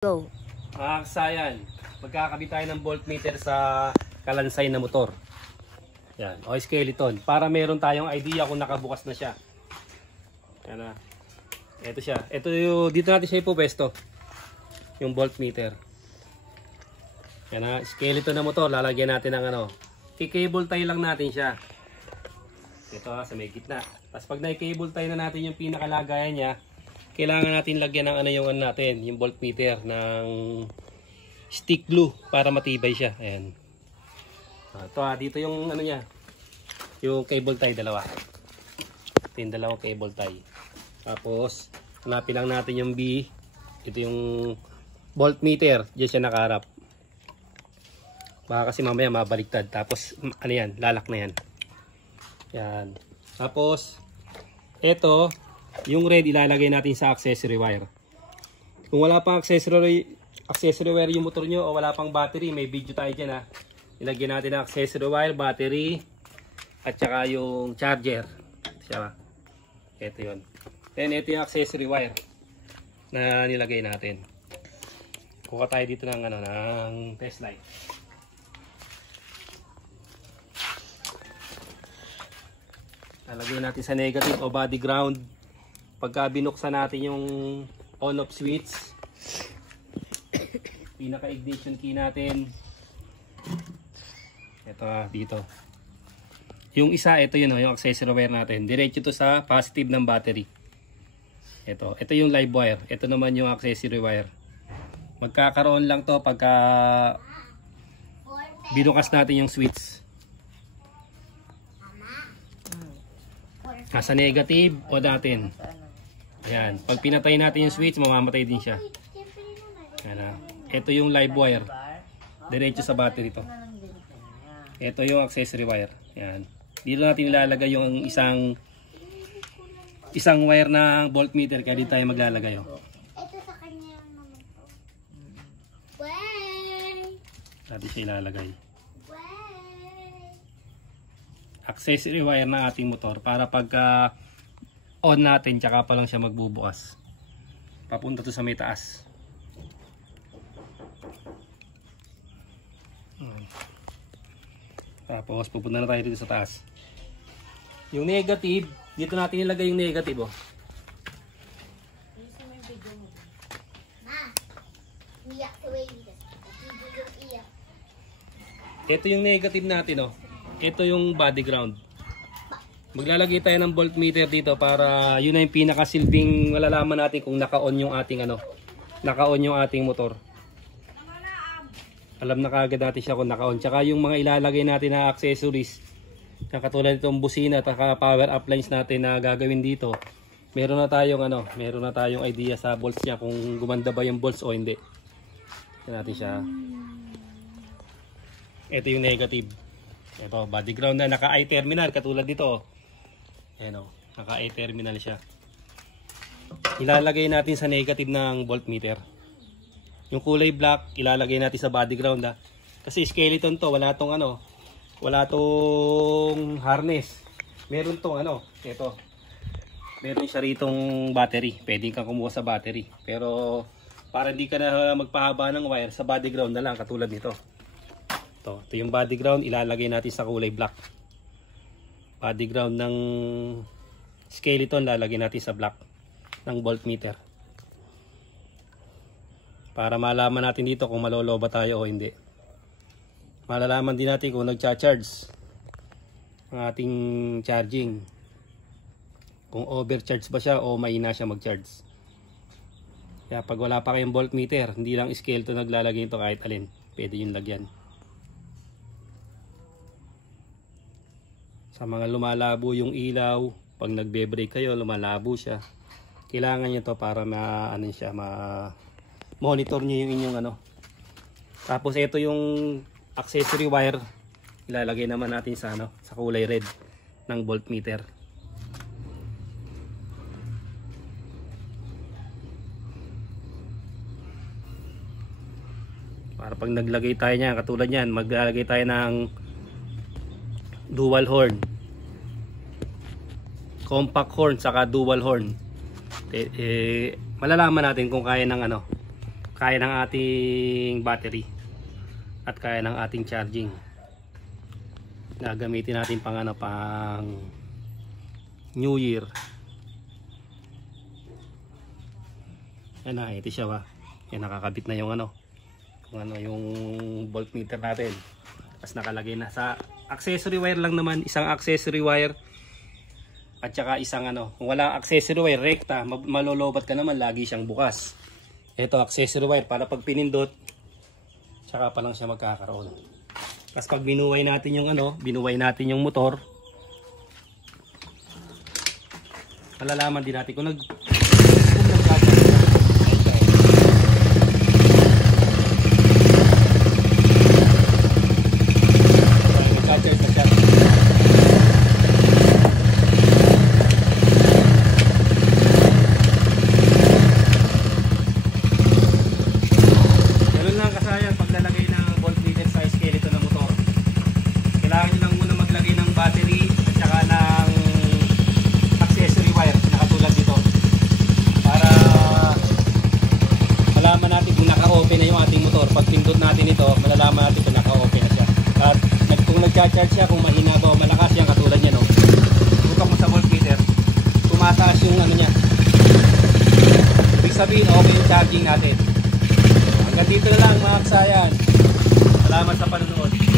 Go. Sayan, magkakabit tayo ng voltmeter sa kalansay na motor. Yan, o skeleton. Para meron tayong idea kung nakabukas na siya. Yan na. Ito siya. Ito yung, dito natin siya ipupesto. Yung voltmeter. Yan na, skeleton na motor. Lalagyan natin ng ano. I-cable tie lang natin siya. Ito sa may gitna. Tapos pag na-cable tie na natin yung pinakalagayan niya, kailangan natin lagyan ng ano yung ano natin, yung voltmeter ng stick glue para matibay siya. Ayan. Ito dito yung ano niya, yung cable tie dalawa. Ito yung dalawang cable tie. Tapos hanapin lang natin yung B. Ito yung voltmeter, diyan siya nakaharap. Baka kasi mamaya mabaliktad. Tapos ano yan, lalak na yan. Yan. Tapos ito yung red ilalagay natin sa accessory wire. Kung wala pang accessory wire yung motor nyo o wala pang battery, may video tayo dyan ha. Ilagyan natin ang accessory wire, battery, at saka yung charger. Ito yun. Then ito yung accessory wire na nilagay natin. Kuha tayo dito ng, ano, ng test light. Lalagyan natin sa negative o body ground. Pagka binuksan natin yung on-off switch, pinaka-ignition key natin. Ito dito. Yung isa, ito yun, yung accessory wire natin. Diretso to sa positive ng battery. Ito yung live wire. Ito naman yung accessory wire. Magkakaroon lang to pagka binukas natin yung switch. Nasa negative o natin. Ayan. Pag pinatay natin yung switch, mamamatay din siya. Ayan. Ito yung live wire. Diretso sa battery to. Ito yung accessory wire. Ayan. Dito natin ilalagay yung isang wire na voltmeter. Kaya dito tayo maglalagay. Oh. Ito sa kanya naman to. Dito siya ilalagay. Accessory wire ng ating motor para pagka on natin tsaka pa lang siya magbubukas. Papunta to sa may taas. Tapos pupunta na tayo dito sa taas. Yung negative, dito natin ilagay yung negative. Oh. Ito yung negative natin. Oh. Ito yung body ground. Maglalagay tayo ng voltmeter dito para yun na yung pinakasilbing malalaman natin kung naka-on yung ating naka-on yung ating motor. Alam na kaagad natin siya kung naka-on. Tsaka yung mga ilalagay natin na accessories na katulad nitong busina at power appliance natin na gagawin dito. Meron na tayong idea sa bolts niya kung gumanda ba yung bolts o hindi. Ito natin siya. Ito yung negative. Ito, body ground na naka-I terminal katulad dito. Ayan o, naka-I terminal siya. Ilalagay natin sa negative ng voltmeter. Yung kulay black, ilalagay natin sa body ground ha. Kasi skeleton to, wala tong harness. Meron tong ito. Meron siya ritong battery. Pwedeng kang kumuha sa battery. Pero para hindi ka na magpahaba ng wire, sa body ground na lang katulad nito. Ito yung body ground, ilalagay natin sa kulay black. Body ground ng skeleton, lalagay natin sa black ng voltmeter. Para malaman natin dito kung maloloba tayo o hindi. Malalaman din natin kung nagcha-charge ang ating charging. Kung overcharge ba siya o mahina siya mag-charge. Kaya pag wala pa kayong voltmeter, hindi lang skeleton naglalagay ito kahit alin. Pwede yung lagyan. Sa mga lumalabo yung ilaw, pag nagbe-brake kayo, lumalabo siya. Kailangan nyo to para monitor nyo yung inyong Tapos ito yung accessory wire, ilalagay naman natin sa kulay red ng voltmeter. Para pag naglagay tayo niyan, katulad niyan, maglalagay tayo ng dual horn. Compact horn saka dual horn. malalaman natin kung kaya ng kaya ng ating battery at kaya ng ating charging. Gagamitin natin pang ano, pang New Year. Yan na, ito siya ba. Yan, nakakabit na yung ano, yung voltmeter natin. Tapos nakalagay na sa accessory wire lang naman, isang accessory wire at saka isang ano, kung wala accessory wire rekta, malolobat ka naman, lagi siyang bukas. Ito accessory wire para pag pinindot tsaka pa lang siya magkakaroon. Tapos pag binuway natin yung ano, binuway natin yung motor, malalaman din natin kung nag-charge na siya. Ganun lang kasayan paglalagay ng voltmeter sa skeleton ng motor. Kailangan nyo lang muna maglagay ng battery at saka ng accessory wire na katulad dito para malaman natin kung naka-open na yung ating motor. Pag pindot natin ito, malalaman natin kung naka-open na siya. At kung nag-charge siya, kung mahina ba o malakas yan, katulad niya, no? Butok mo sa voltmeter, tumataas yung ano niya. Ibig sabihin, okay yung charging natin. Hanggang dito na lang mga kasayan. Salamat sa panonood.